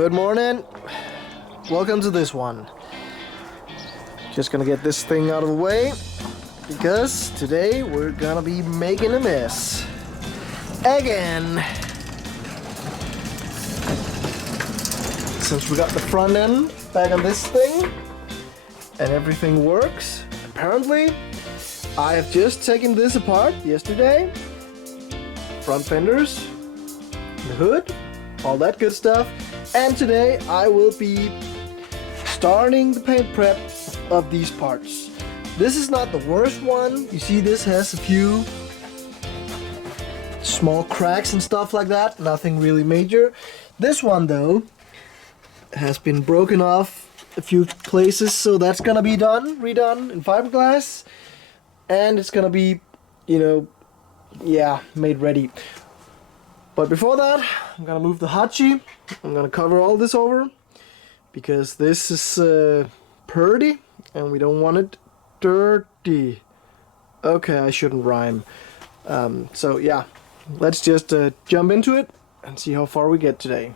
Good morning. Welcome to this one. Just gonna get this thing out of the way because today we're gonna be making a mess again. Since we got the front end back on this thing and everything works, apparently I have just taken this apart yesterday. Front fenders, the hood, all that good stuff. And today I will be starting the paint prep of these parts. This is not the worst one. You see, this has a few small cracks and stuff like that. Nothing really major. This one though has been broken off a few places, so that's gonna be redone in fiberglass, and it's gonna be, made ready. But before that, I'm gonna move the hachi. I'm gonna cover all this over because this is purdy and we don't want it dirty. Okay, I shouldn't rhyme. So yeah, let's just jump into it and see how far we get today.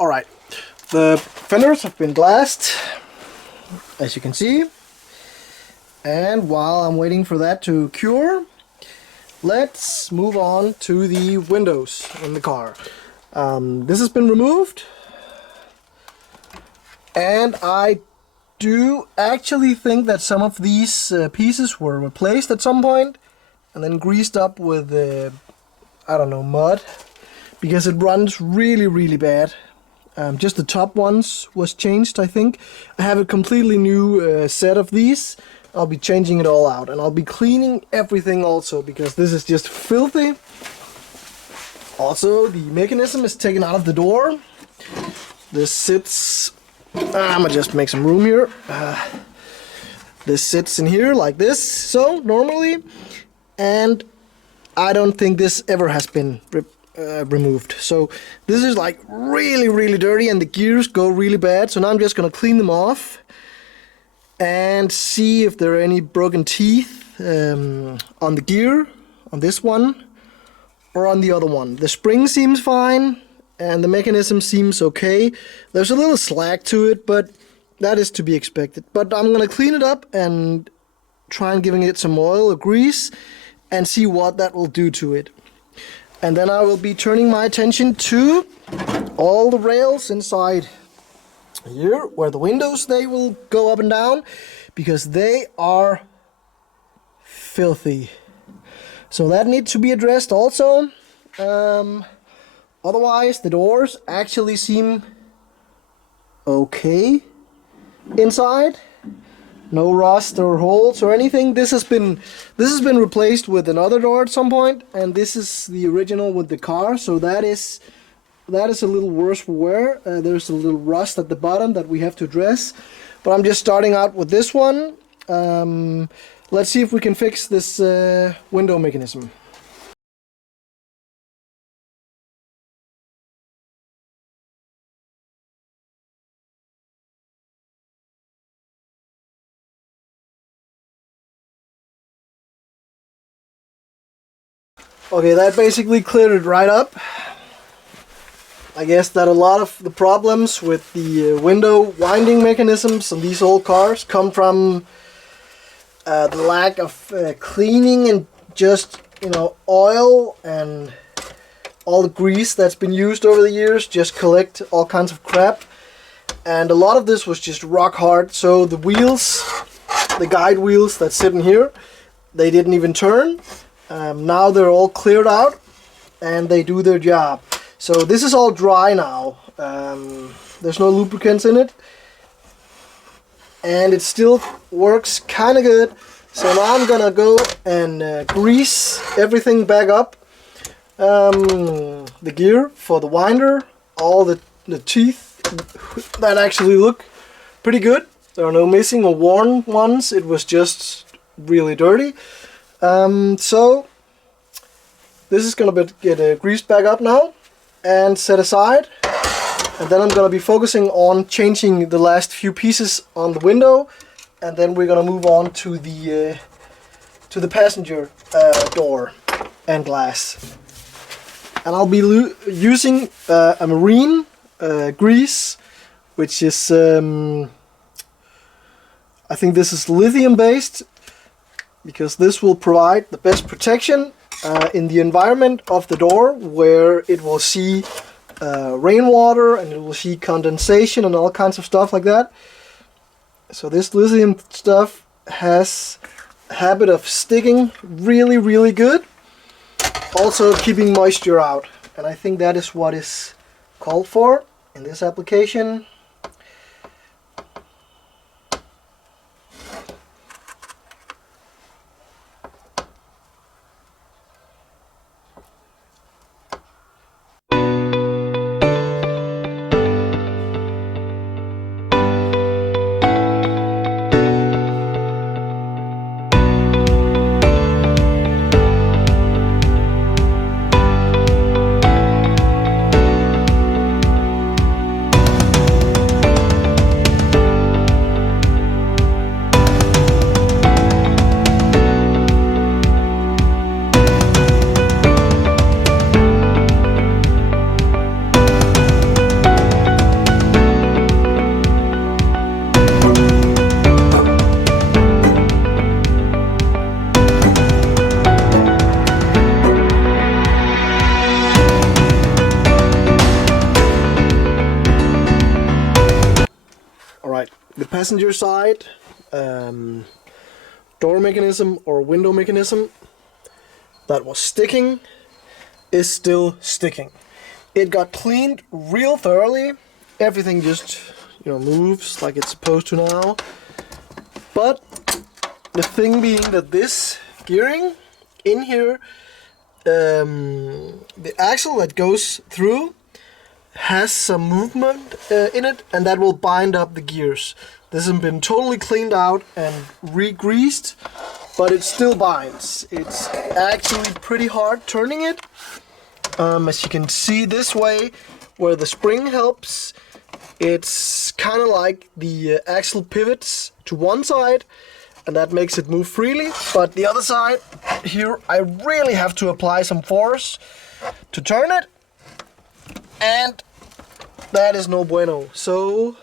Alright, the fenders have been glassed, as you can see, and while I'm waiting for that to cure, let's move on to the windows in the car. This has been removed, and I do actually think that some of these pieces were replaced at some point and then greased up with, mud, because it runs really bad. Just the top ones was changed, I think. I have a completely new set of these. I'll be changing it all out, and I'll be cleaning everything also because this is just filthy. Also, the mechanism is taken out of the door. This sits... I'm gonna just make some room here. This sits in here like this, so normally, and I don't think this ever has been removed. So this is like really dirty and the gears go really bad. So now I'm just gonna clean them off and see if there are any broken teeth on the gear, on this one or on the other one. The spring seems fine and the mechanism seems okay. There's a little slack to it, but that is to be expected. But I'm gonna clean it up and try and giving it some oil or grease and see what that will do to it. And then I will be turning my attention to all the rails inside here, where the windows, they will go up and down, because they are filthy. So that needs to be addressed also. Otherwise, the doors actually seem okay inside. No rust or holes or anything. This has been replaced with another door at some point, and this is the original with the car. So that is a little worse for wear. There's a little rust at the bottom that we have to address. But I'm just starting out with this one. Let's see if we can fix this window mechanism. Okay, that basically cleared it right up. I guess that a lot of the problems with the window winding mechanisms on these old cars come from the lack of cleaning and just, oil and all the grease that's been used over the years just collect all kinds of crap. And a lot of this was just rock hard, so the wheels, the guide wheels that sit in here, they didn't even turn. Now they're all cleared out, and they do their job. So this is all dry now. There's no lubricants in it, and it still works kind of good. So now I'm gonna go and grease everything back up. The gear for the winder, all the teeth that actually look pretty good. There are no missing or worn ones. It was just really dirty. So this is gonna get greased back up now and set aside. And then I'm gonna be focusing on changing the last few pieces on the window, and then we're gonna move on to the passenger door and glass. And I'll be using a marine grease, which is I think this is lithium based, because this will provide the best protection in the environment of the door, where it will see rainwater and it will see condensation and all kinds of stuff like that. So this lithium stuff has a habit of sticking really, really good, also keeping moisture out, and I think that is what is called for in this application. Alright, the passenger side door mechanism or window mechanism that was sticking is still sticking. It got cleaned real thoroughly. Everything just, moves like it's supposed to now. But the thing being that this gearing in here, the axle that goes through has some movement in it, and that will bind up the gears. This has been totally cleaned out and re-greased, but it still binds. It's actually pretty hard turning it. As you can see this way, where the spring helps, it's kind of like the axle pivots to one side, and that makes it move freely. But the other side here, I really have to apply some force to turn it, and that is no bueno. So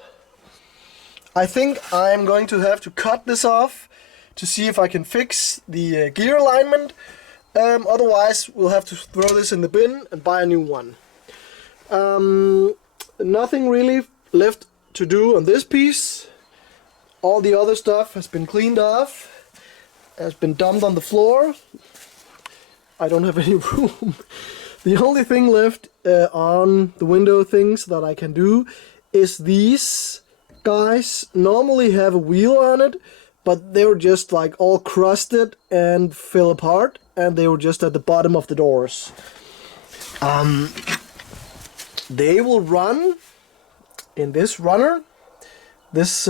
I think I'm going to have to cut this off to see if I can fix the gear alignment. Otherwise we'll have to throw this in the bin and buy a new one. Nothing really left to do on this piece. All the other stuff has been cleaned off, has been dumped on the floor. I don't have any room. The only thing left on the window things that I can do is these guys. Normally have a wheel on it, but they were just like all crusted and fell apart, and they were just at the bottom of the doors. They will run in this runner. This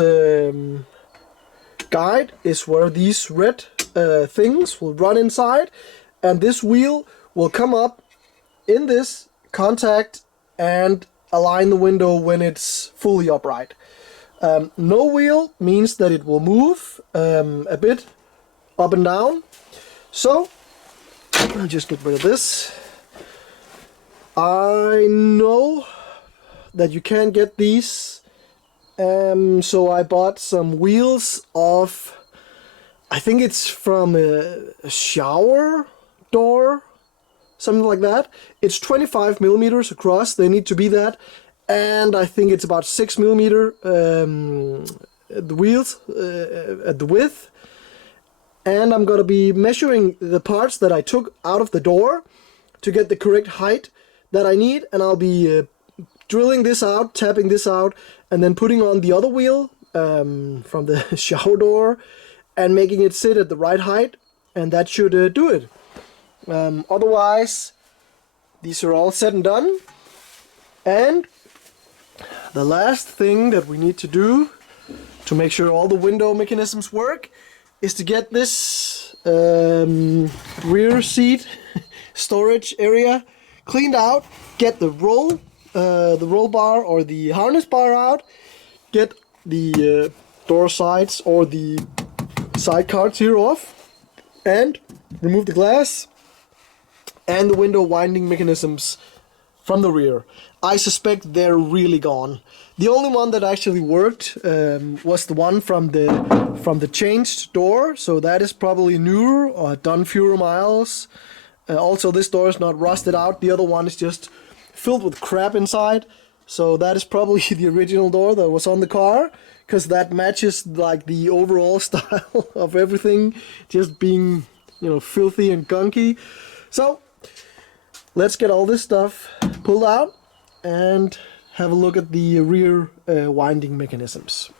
guide is where these red things will run inside, and this wheel will come up in this contact and align the window when it's fully upright. No wheel means that it will move a bit up and down. So I'll just get rid of this. I know that you can get these, so I bought some wheels of, I think it's from a shower door, something like that. It's 25 millimeters across. They need to be that, and I think it's about 6 millimeter the wheels at the width. And I'm gonna be measuring the parts that I took out of the door to get the correct height that I need, and I'll be drilling this out, tapping this out, and then putting on the other wheel from the shower door and making it sit at the right height, and that should do it. Otherwise, these are all said and done. And the last thing that we need to do to make sure all the window mechanisms work is to get this rear seat storage area cleaned out, get the roll bar or the harness bar out, get the door sides or the side cards here off, and remove the glass and the window winding mechanisms from the rear. I suspect they're really gone. The only one that actually worked was the one from the changed door, so that is probably newer or done fewer miles. Also, this door is not rusted out. The other one is just filled with crap inside, so that is probably the original door that was on the car, because that matches like the overall style of everything just being, you know, filthy and gunky. So let's get all this stuff pulled out and have a look at the rear winding mechanisms.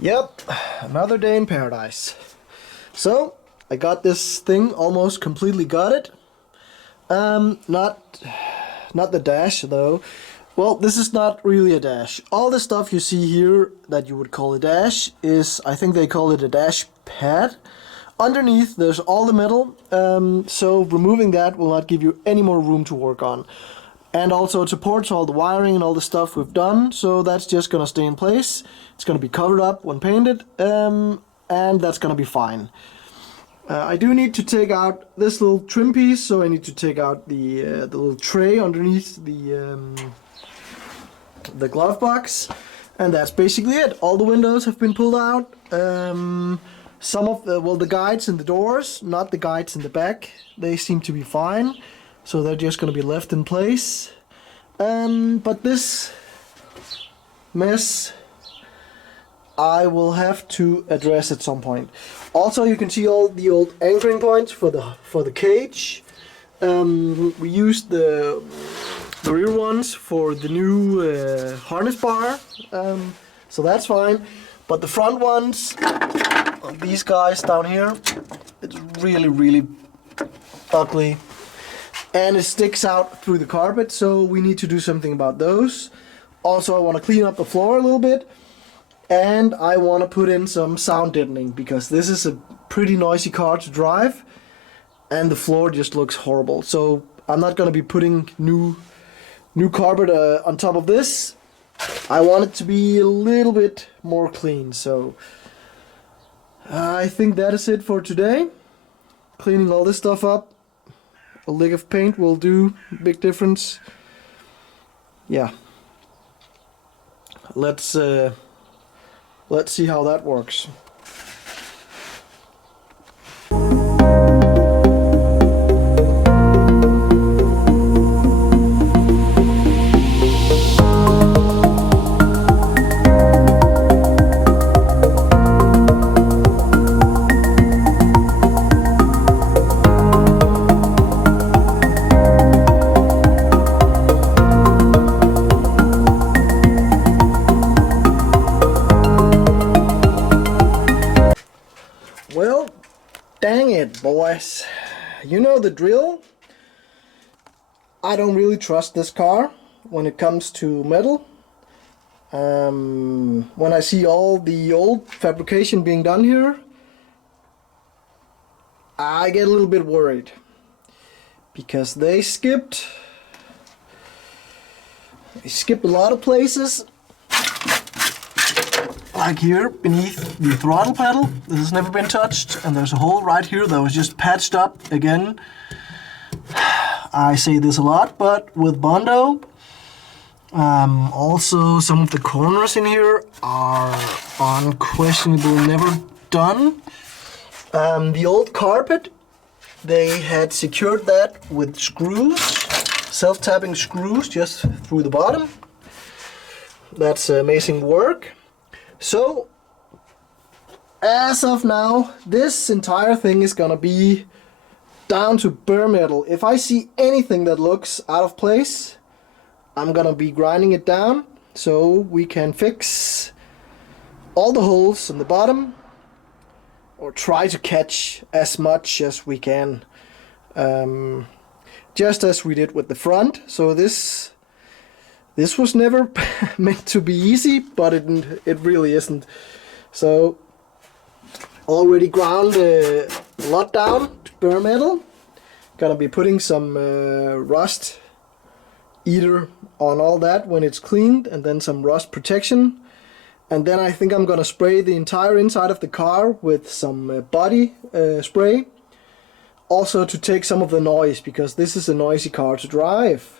Yep, another day in paradise. So, I got this thing almost completely gutted. Not the dash though. Well, this is not really a dash. All the stuff you see here that you would call a dash is, I think they call it a dash pad. Underneath there's all the metal, so removing that will not give you any more room to work on. And also it supports all the wiring and all the stuff we've done, so that's just gonna stay in place. It's gonna be covered up when painted, and that's gonna be fine. I do need to take out this little trim piece, so I need to take out the little tray underneath the glove box, and that's basically it. All the windows have been pulled out. Some of the guides in the doors, not the guides in the back, they seem to be fine, so they're just going to be left in place. But this mess I will have to address at some point. Also, you can see all the old anchoring points for the cage. We used the rear ones for the new harness bar, so that's fine. But the front ones, these guys down here, it's really ugly, and it sticks out through the carpet, so we need to do something about those. Also, I want to clean up the floor a little bit, and I want to put in some sound deadening because this is a pretty noisy car to drive, and the floor just looks horrible. So I'm not going to be putting new carpet on top of this. I want it to be a little bit more clean. So I think that is it for today. Cleaning all this stuff up. A lick of paint will do a big difference. Yeah. Let's see how that works. Well, dang it, boys. You know the drill. I don't really trust this car when it comes to metal. When I see all the old fabrication being done here, I get a little bit worried. Because they skipped a lot of places. Like here beneath the throttle pedal, this has never been touched, and there's a hole right here that was just patched up again. I say this a lot, but with Bondo, also some of the corners in here are unquestionably never done. The old carpet, they had secured that with screws, self-tapping screws just through the bottom. That's amazing work. So, as of now, this entire thing is gonna be down to bare metal. If I see anything that looks out of place, I'm gonna be grinding it down so we can fix all the holes in the bottom, or try to catch as much as we can, just as we did with the front. So this was never meant to be easy, but it really isn't. So already ground a lot down to bare metal. Gonna be putting some rust eater on all that when it's cleaned, and then some rust protection. And then I think I'm gonna spray the entire inside of the car with some body spray. Also to take some of the noise, because this is a noisy car to drive.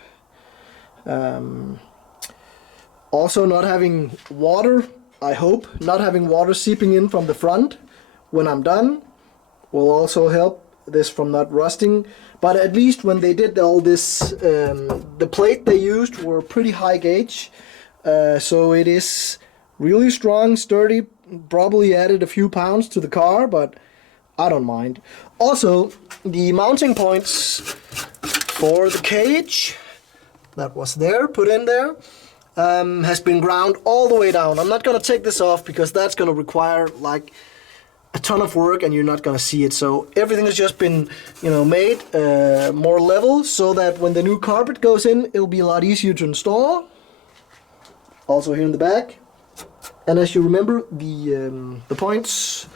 Also not having water, I hope, not having water seeping in from the front when I'm done will also help this from not rusting. But at least when they did all this, the plate they used were pretty high gauge. So it is really strong, sturdy, probably added a few pounds to the car, but I don't mind. Also, the mounting points for the cage that was there, put in there, has been ground all the way down. I'm not gonna take this off because that's gonna require like a ton of work and you're not gonna see it. So everything has just been, made more level so that when the new carpet goes in, it'll be a lot easier to install. Also here in the back. And as you remember, the points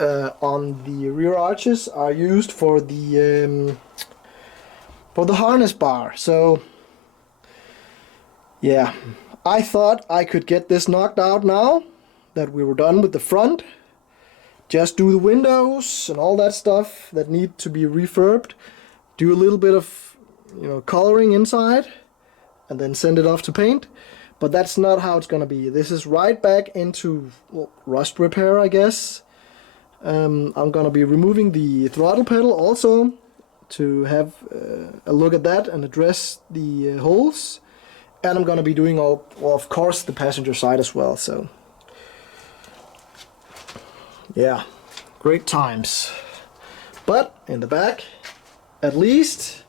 on the rear arches are used for the harness bar. So yeah, I thought I could get this knocked out now that we were done with the front. Just do the windows and all that stuff that need to be refurbed. Do a little bit of coloring inside and then send it off to paint. But that's not how it's gonna be. This is right back into rust repair, I guess. I'm gonna be removing the throttle pedal also to have a look at that and address the holes. And I'm gonna be doing of course, the passenger side as well. So yeah, great times. But in the back, at least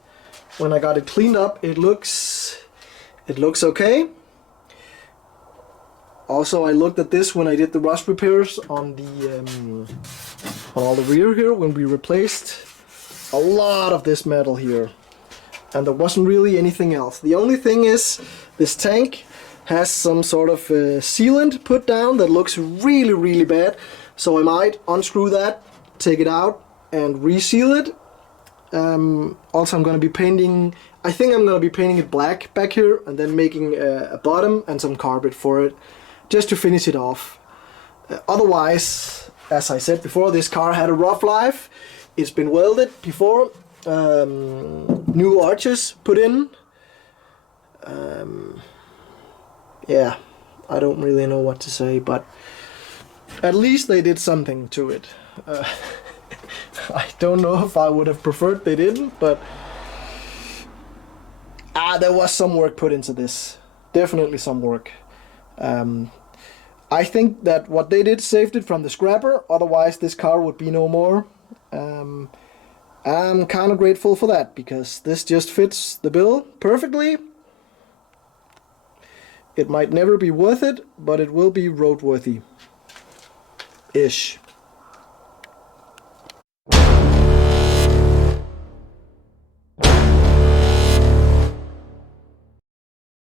when I got it cleaned up, it looks okay. Also, I looked at this when I did the rust repairs on all the rear here, when we replaced a lot of this metal here, and there wasn't really anything else. The only thing is this tank has some sort of sealant put down that looks really, really bad. So I might unscrew that, take it out, and reseal it. Also, I'm going to be painting, I think I'm going to be painting it black back here, and then making a bottom and some carpet for it, just to finish it off. Otherwise, as I said before, this car had a rough life. It's been welded before, new arches put in. Yeah, I don't really know what to say, but at least they did something to it. I don't know if I would have preferred they didn't, but there was some work put into this. Definitely some work. I think that what they did saved it from the scrapper, otherwise this car would be no more. I'm kind of grateful for that, because this just fits the bill perfectly. It might never be worth it, but it will be roadworthy-ish.